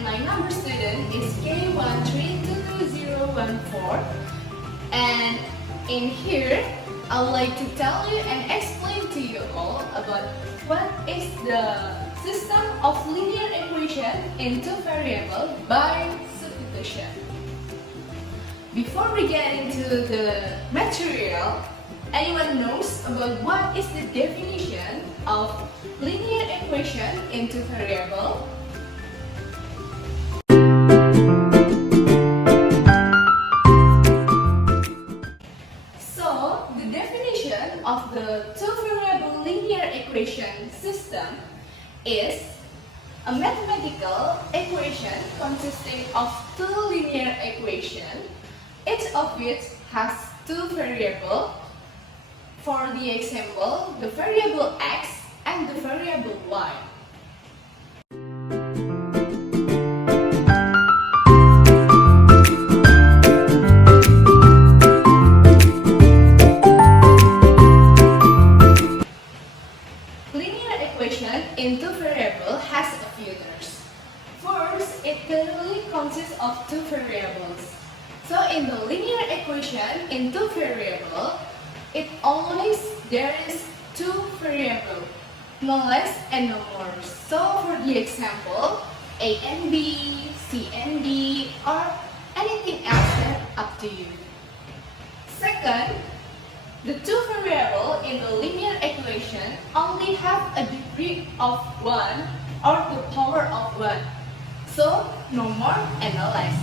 and my number student is K13222014. And in here, I would like to tell you and explain to you all about what is the system of linear equation in two variables by substitution. Before we get into the material, anyone knows about what is the definition of linear equation in two variables? So, the definition of the two variable linear equation system is a mathematical equation consisting of two linear equations, each of which has two variables. For the example, the variable x and the variable y. Linear equation in two variables has a few terms. First, it generally consists of two variables. So in the linear equation in two variables, there is two variables, no less and no more. So for the example, A and B, C and D, or anything else, that's up to you. Second, the two variables in the linear equation only have a degree of 1 or the power of 1. So no more and no less.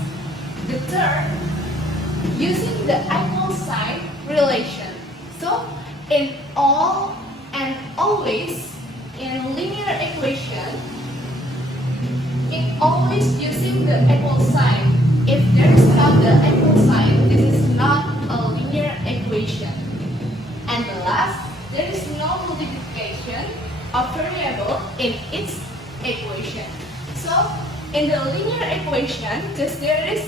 The third, using the equal sign relation. So in all and always in linear equation, it always using the equal sign. If there is not the equal sign, this is not a linear equation. And the last, there is no multiplication of variable in its equation. So in the linear equation, just there is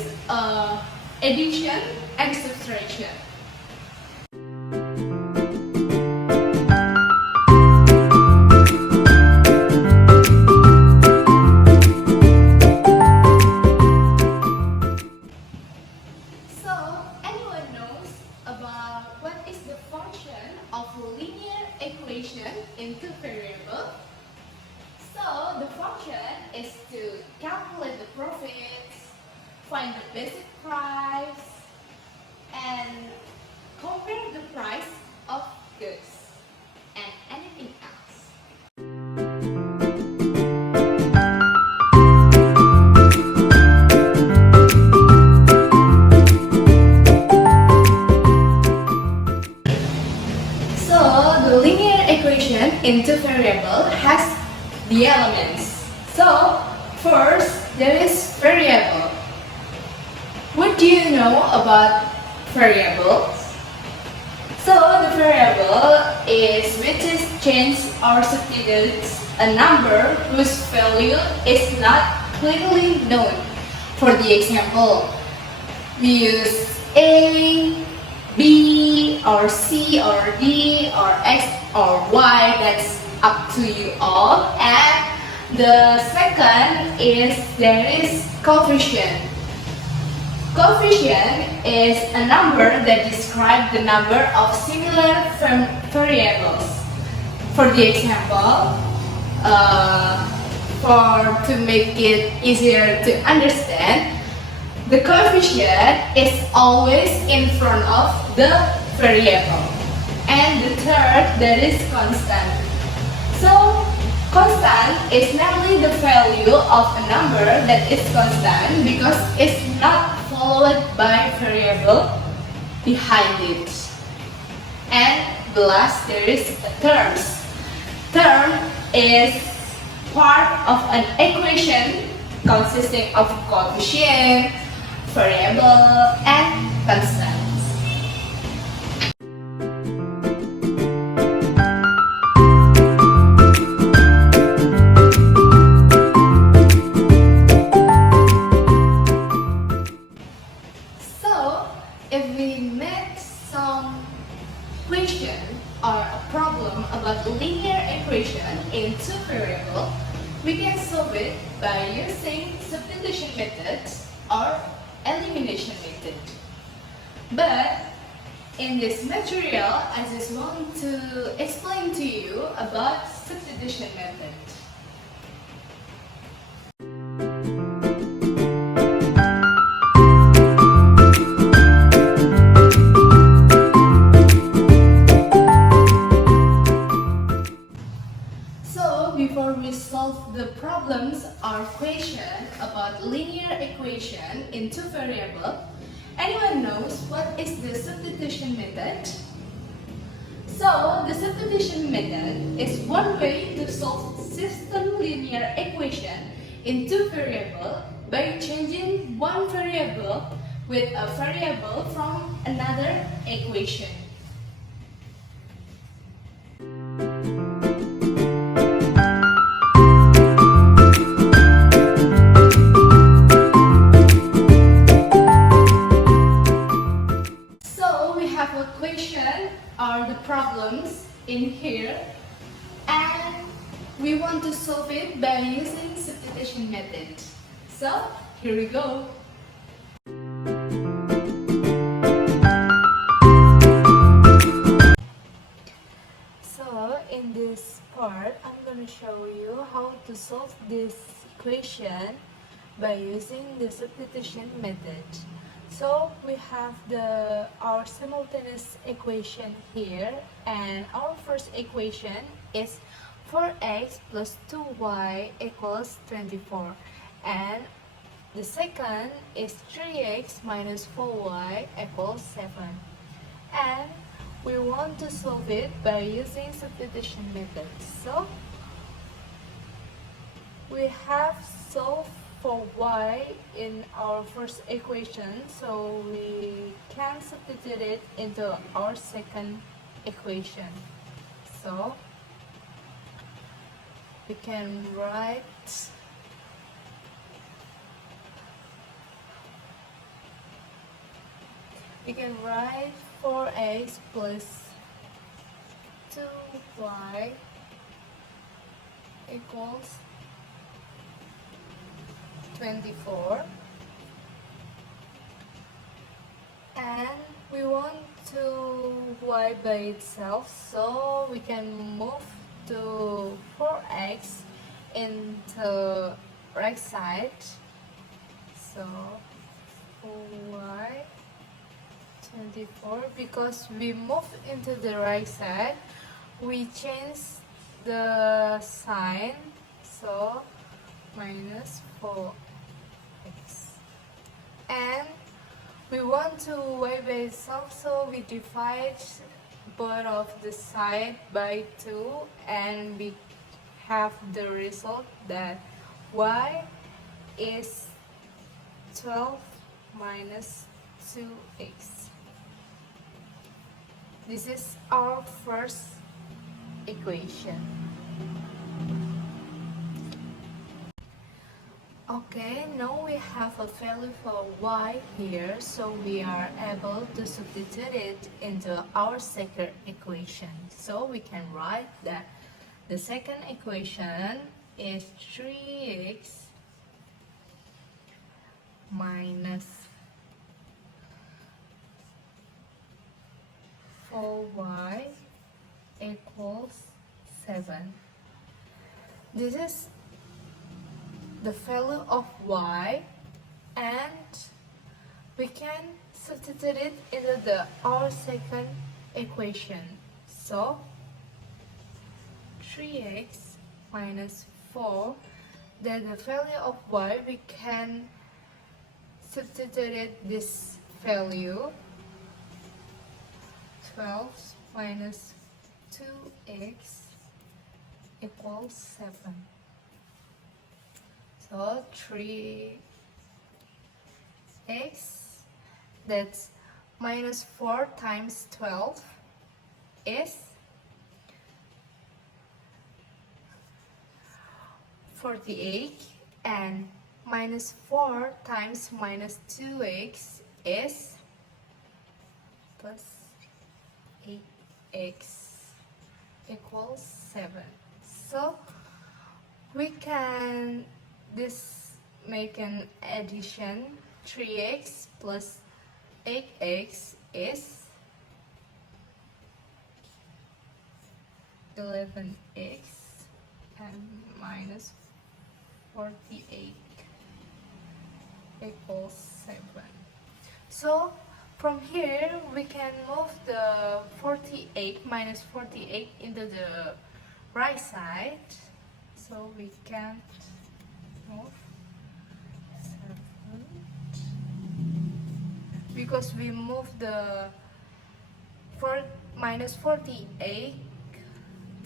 addition and subtraction. In two variables. So the function is to calculate the profits, find the basic price, and compare the price of goods and anything else. In two variables has the elements. So first there is variable. What do you know about variables? So the variable is which is change or substitutes a number whose value is not clearly known. For the example, we use A, B, or C, or D, or X, or Y, that's up to you all. And the second is there is coefficient. Coefficient is a number that describes the number of similar variables. For the example, to make it easier to understand, the coefficient is always in front of the variable. And the third, that is constant. So, constant is mainly the value of a number that is constant because it's not followed by variable behind it. And the last, there is terms. Term is part of an equation consisting of coefficient, variable, and constant. So, if we make some question or a problem about linear equation in two variables, We can solve it by using substitution methods or elimination method. But in this material, I just want to explain to you about substitution method. So before we solve the problems or question about linear equation in two variables, anyone knows what is the substitution method? So the substitution method is one way to solve system linear equation in two variables by changing one variable with a variable from another equation. So we have a question or the problems in here, and we want to solve it by using substitution method. So here we go. So in this part, I'm going to show you how to solve this equation by using the substitution method. So we have our simultaneous equation here, and our first equation is 4x plus 2y equals 24, and the second is 3x minus 4y equals 7, and we want to solve it by using substitution method. So we have solved for y in our first equation, so we can substitute it into our second equation. So we can write 4x plus 2y equals 24, and we want to y by itself, so we can move to 4x into right side, so y 24, because we move into the right side, we change the sign, so minus 4x, and we want to y by itself, so we divide both of the side by 2, and we have the result that y is 12 minus 2x. This is our first equation. Okay, now we have a value for y here, so we are able to substitute it into our second equation. So we can write that the second equation is 3x minus 4y equals 7. This is the value of y, and we can substitute it into our second equation. So 3x minus 4, then the value of y, we can substitute it this value, 12 minus 2x equals 7. So 3x, that's minus 4 times 12 is 48, and minus 4 times minus 2x is plus 8x equals 7. So We can make an addition. 3x plus 8x is 11x and minus 48 equals 7. So from here we can move the 48 minus 48 into the right side. So we can move 7 because we move the minus 48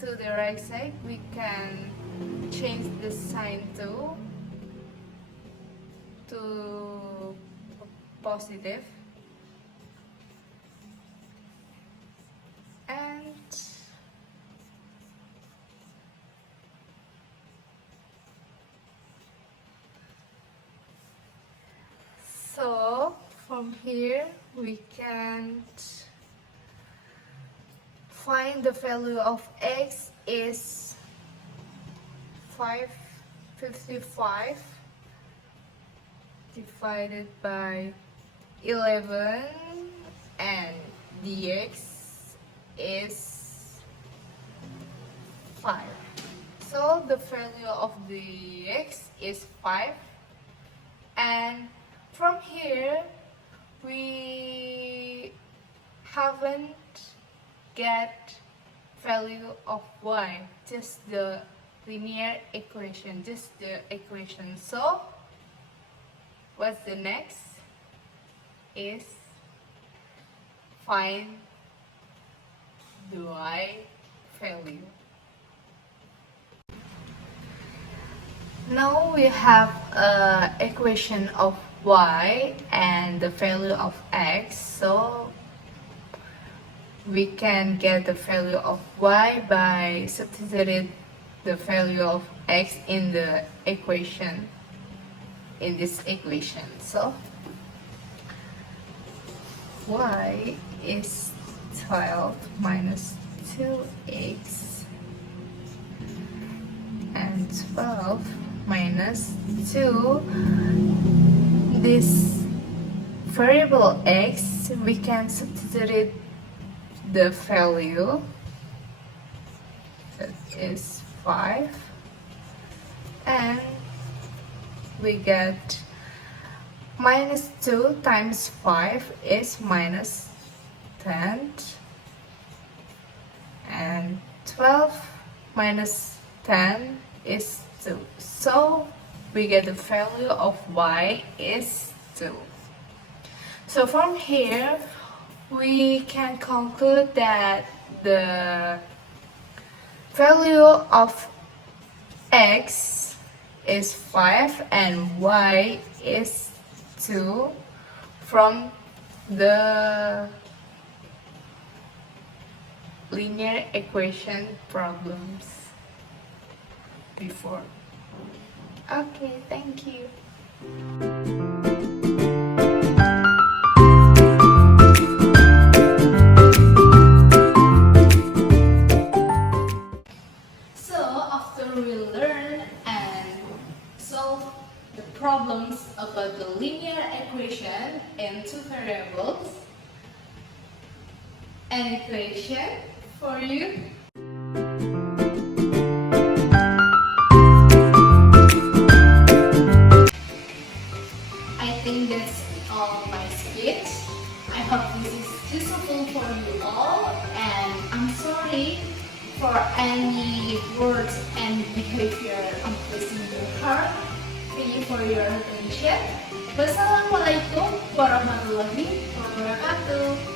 to the right side. We can change the sign to positive, and so from here we can find the value of x is 555 divided by 11 and dx is 5. So the value of the x is 5, and from here we haven't get value of y, just the linear equation, just the equation. So what's the next is find the y value. Now we have an equation of y and the value of x, so we can get the value of y by substituting the value of x in the equation, in this equation. So y is 12 minus 2x, and 12 minus 2, this variable x, we can substitute the value, that is 5, and we get minus 2 times 5 is minus 10, and 12 minus 10 is 2. So we get the value of y is 2. So from here we can conclude that the value of x is 5 and y is 2 from the linear equation problems before. Okay, thank you. So after we learn and solve the problems about the linear equation in two variables, an equation for you. I think that's all of my speech. I hope this is useful for you all, and I'm sorry for any words and behavior unpleasant your heart. Thank you for your attention. Wassalamualaikum warahmatullahi wabarakatuh.